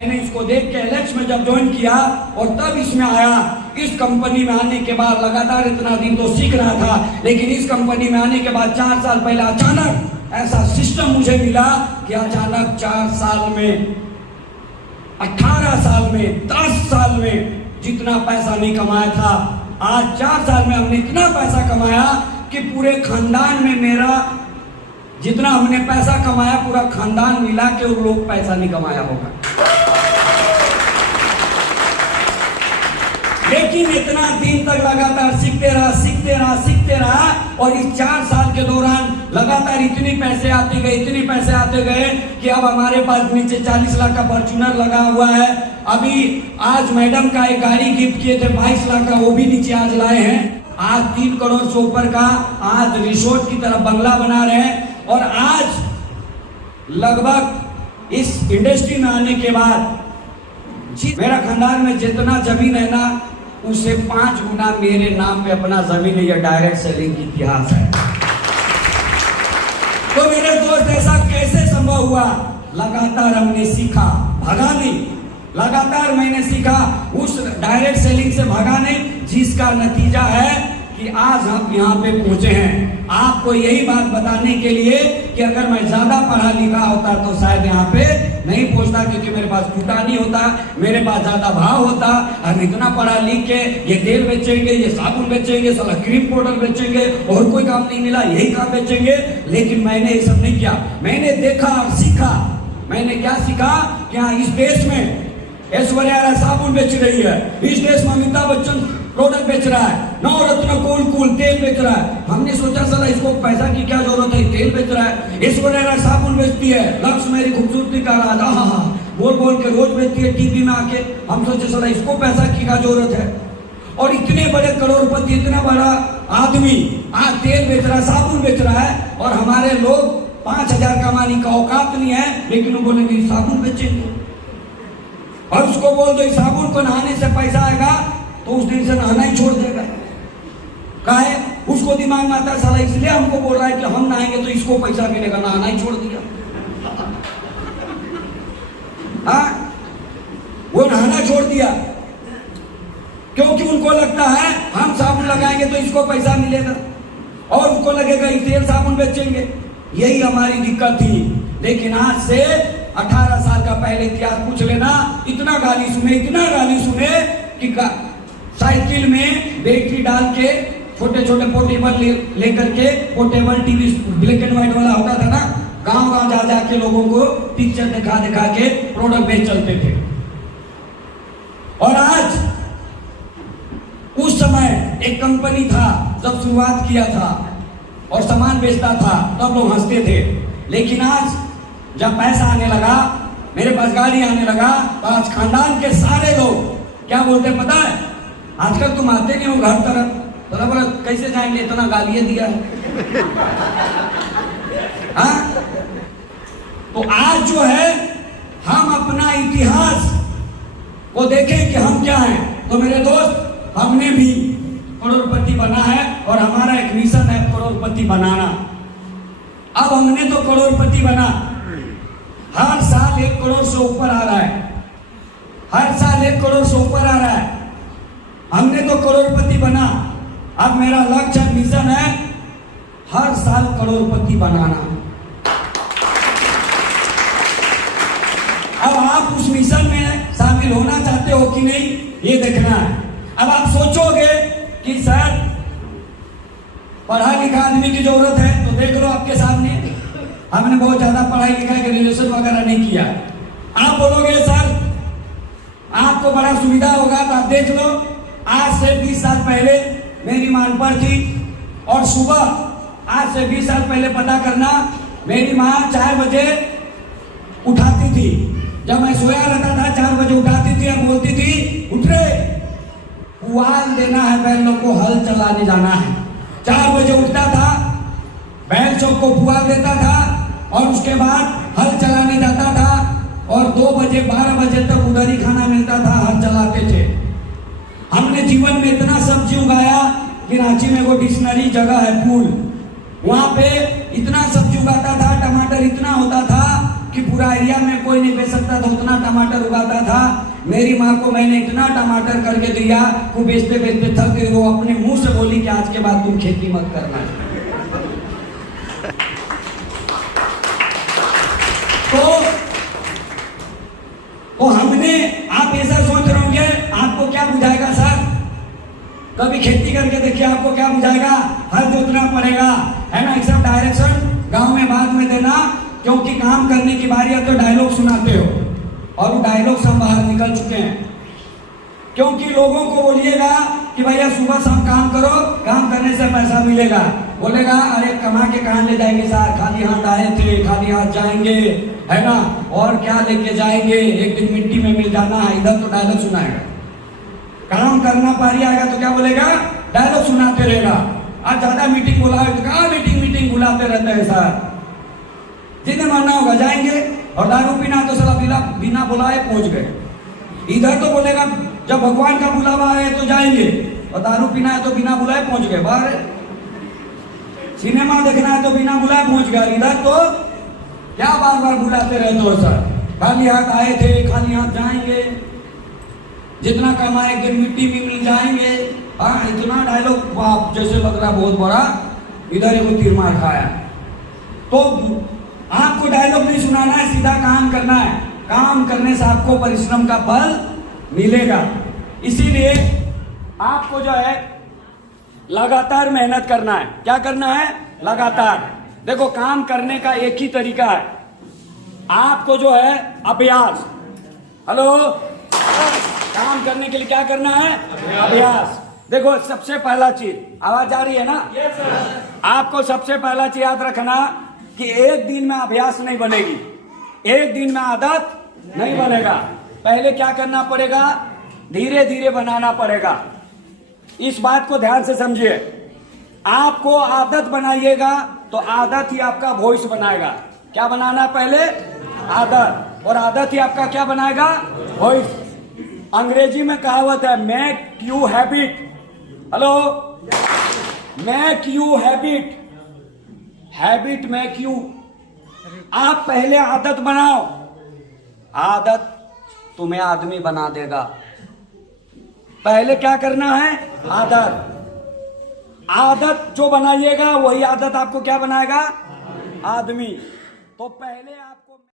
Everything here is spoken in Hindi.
मैंने इसको देख के एलेक्स में जब ज्वाइन किया और तब इसमें आया। इस कंपनी में आने के बाद लगातार इतना दिन तो सीख रहा था, लेकिन इस कंपनी में आने के बाद 4 साल पहले अचानक ऐसा सिस्टम मुझे मिला कि अचानक 4 साल में, 18 साल में, 10 साल में जितना पैसा नहीं कमाया था, आज 4 साल में हमने इतना पैसा कमाया कि पूरे खानदान में मेरा जितना हमने पैसा कमाया पूरा खानदान मिला के वो लोग पैसा नहीं कमाया होगा। लेकिन इतना दिन तक लगातार सीखते रहा और इस 4 साल के दौरान लगातार इतने पैसे आते गए कि अब हमारे पास नीचे 40 लाख का फॉर्च्यूनर लगा हुआ है। अभी आज मैडम का एक गाड़ी गिफ्ट किए थे 22 लाख का, वो भी नीचे आज लाए हैं। आज 3 करोड़ से ऊपर का आज रिसोर्ट की तरफ बंगला बना रहे हैं। और आज लगभग इस इंडस्ट्री में आने के बाद मेरा खानदान में जितना जमीन है ना, उसे 5 गुना मेरे नाम पे अपना जमीन या डायरेक्ट सेलिंग की इतिहास है। तो मेरे दोस्त ऐसा कैसे संभव हुआ? लगातार हमने सीखा, भागा नहीं। लगातार मैंने सीखा उस डायरेक्ट सेलिंग से भागा नहीं, जिसका नतीजा है कि आज हम यहाँ पे पहुंचे हैं। आपको यही बात बताने के लिए कि अगर मैं ज्यादा पढ़ा लिखा होता तो शायद यहाँ पे नहीं पहुंचता, क्योंकि मेरे पास टूटा नहीं होता, मेरे पास ज्यादा भाव होता। हम इतना पढ़ा लिख के ये तेल बेचेंगे, ये साबुन बेचेंगे, साला क्रीम पाउडर बेचेंगे, और कोई काम नहीं मिला यही काम बेचेंगे। लेकिन मैंने ये सब नहीं किया। मैंने देखा और सीखा। मैंने क्या सीखा? क्या इस देश में ऐश्वर्या राय साबुन बेच रही है, इस देश में अमिताभ बच्चन प्रोडक्ट बेच रहा है, नवरत्न कूल तेल बेच रहा है। हमने सोचा साला इसको पैसा की क्या जरूरत है, तेल बेच रहा है। ऐश्वर्या राय साबुन बेचती है, लक्ष्य मेरी खूबसूरती का राज, बोल के रोज बेचती है टीवी में आके। हम सोचे साला इसको पैसा की क्या जरूरत है। और इतने बड़े करोड़पति, इतना बड़ा आदमी आज तेल बेच रहा है, साबुन बेच रहा है, और हमारे लोग 5,000 कमाने का औकात नहीं है, लेकिन वो बोलेंगे साबुन बेचेंगे। और उसको बोल दो साबुन को नहाने से पैसा आएगा तो उस दिन से नहाना ही छोड़ देगा। काहे? उसको दिमाग में आता है साला इसलिए हमको बोल रहा है कि हम नहाएंगे तो इसको पैसा मिलेगा, नहाना ही छोड़ दिया। हाँ, वो नहाना छोड़ दिया क्योंकि उनको लगता है हम साबुन लगाएंगे तो इसको पैसा मिलेगा, और उसको लगेगा ये तेल साबुन बेचेंगे। यही हमारी दिक्कत थी। लेकिन आज से 18 साल का पहले इतिहास पूछ लेना, इतना गाली सुने कि साइकिल में बैटरी डाल के छोटे पोर्टेबल लेकर के, portable TV black and white वाला होता था ना, गांव जा जाके लोगों को पिक्चर दिखा के प्रोडक्ट बेच चलते थे। और आज उस समय एक कंपनी था जब शुरुआत किया था और सामान बेचता था तब लोग हंसते थे। लेकिन आज जब पैसा आने लगा, मेरे पास गाड़ी आने लगा, तो आज खानदान के सारे लोग क्या बोलते पता है? आजकल तुम आते नहीं हो घर तरफ, तो बोला कैसे जाएंगे, इतना गालियां दिया है। हाँ? तो आज जो है हम अपना इतिहास को देखें कि हम क्या हैं। तो मेरे दोस्त, हमने भी करोड़पति बना है और हमारा एक मिशन है करोड़पति बनाना। अब हमने तो करोड़पति बना, हर साल 1 करोड़ से ऊपर आ रहा है, हर साल 1 करोड़ से ऊपर आ रहा है। हमने तो करोड़पति बना। अब मेरा लक्ष्य मिशन है हर साल करोड़पति बनाना। अब आप उस मिशन में शामिल होना चाहते हो कि नहीं, ये देखना है। अब आप सोचोगे कि सर पढ़ा लिखा आदमी की जरूरत है, तो देख लो आपके सामने हमने बहुत ज्यादा पढ़ाई लिखाई, ग्रेजुएशन वगैरह नहीं किया। आप बोलोगे सर आपको बड़ा सुविधा होगा, तो आप देख लो आज से 20 साल पहले मेरी मां अनपढ़ थी, और सुबह आज से 20 साल पहले पता करना, मेरी मां 4 बजे उठाती थी। जब मैं सोया रहता था 4 बजे उठाती थी और बोलती थी उठ रे, पुआल देना है, बैलों को हल चलाने जाना है। 4 बजे उठता था, बैल सबको पुआल देता था और उसके बाद हल चलाने जाता था, और 2 बजे 12 बजे तक उधर ही खाना मिलता था, हल चलाते थे। हमने जीवन में इतना सब्जी उगाया कि रांची में वो डिक्शनरी जगह है पुल, वहां पे इतना सब्जी उगाता था, टमाटर इतना होता था कि पूरा एरिया में कोई नहीं बेच सकता था, उतना टमाटर उगाता था। मेरी माँ को मैंने इतना टमाटर करके दिया, वो बेचते बेचते थक गई। वो अपने मुंह से बोली कि आज के बाद तुम खेती मत करना। तो हमने, आप ऐसा सोच रहे होंगे, आपको क्या बुझाएगा सर? कभी खेती करके देखिए, आपको क्या बुझाएगा? हल जोतना पड़ेगा, है ना? सब डायरेक्शन गांव में बाद में देना, क्योंकि काम करने की बारी है तो डायलॉग सुनाते हो, और वो डायलॉग सब बाहर निकल चुके हैं। क्योंकि लोगों को बोलिएगा कि भैया सुबह शाम काम करो, काम करने से पैसा मिलेगा, बोलेगा अरे कमा के कहाँ ले जाएंगे सर, खाली हाथ आए थे खाली हाथ जाएंगे, है ना? और क्या लेके जाएंगे, एक दिन मिट्टी में मिल जाना है। इधर तो डायलॉग सुनाएगा, काम करना पारी आएगा तो क्या बोलेगा? डायलॉग सुनाते रहेगा। आज ज्यादा मीटिंग बुलाए तो कहाँ मीटिंग बुलाते रहते हैं सर। जिन्हें मानना होगा जाएंगे, और दारू पीना तो साला बिना बुलाए पहुंच गए। इधर तो बोलेगा जब भगवान का बुलावा है तो जाएंगे, और दारू पीना है तो बिना बुलाए पहुंच गए। बाहर सिनेमा देखना है तो बिना बुलाए पहुंच गए। इधर तो क्या बार बार बुलाते रहते हो सर, खाली हाथ आए थे खाली हाथ जाएंगे, जितना कमाए एक दिन मिट्टी में मिल जाएंगे। हाँ, इतना डायलॉग बाप जैसे लग रहा बहुत बड़ा, इधर एक तीर मार खाया। तो आपको डायलॉग नहीं सुनाना है, सीधा काम करना है। काम करने से आपको परिश्रम का फल मिलेगा। इसीलिए आपको जो है लगातार मेहनत करना है। क्या करना है? लगातार। देखो, काम करने का एक ही तरीका है, आपको जो है अभ्यास। हेलो, काम करने के लिए क्या करना है? अभ्यास। देखो, सबसे पहला चीज, आवाज आ रही है ना? yes, आपको सबसे पहला चीज याद रखना कि एक दिन में अभ्यास नहीं बनेगी, एक दिन में आदत नहीं बनेगा। पहले क्या करना पड़ेगा? धीरे धीरे बनाना पड़ेगा। इस बात को ध्यान से समझिए। आपको आदत बनाइएगा तो आदत ही आपका भविष्य बनाएगा। क्या बनाना? पहले आदत, और आदत ही आपका क्या बनाएगा? भविष्य। अंग्रेजी में कहावत है, make you habit. Hello, make you habit, habit make you. आप पहले आदत बनाओ, आदत तुम्हें आदमी बना देगा। पहले क्या करना है? आदत। आदत जो बनाइएगा वही आदत आपको क्या बनाएगा? आदमी। तो पहले आप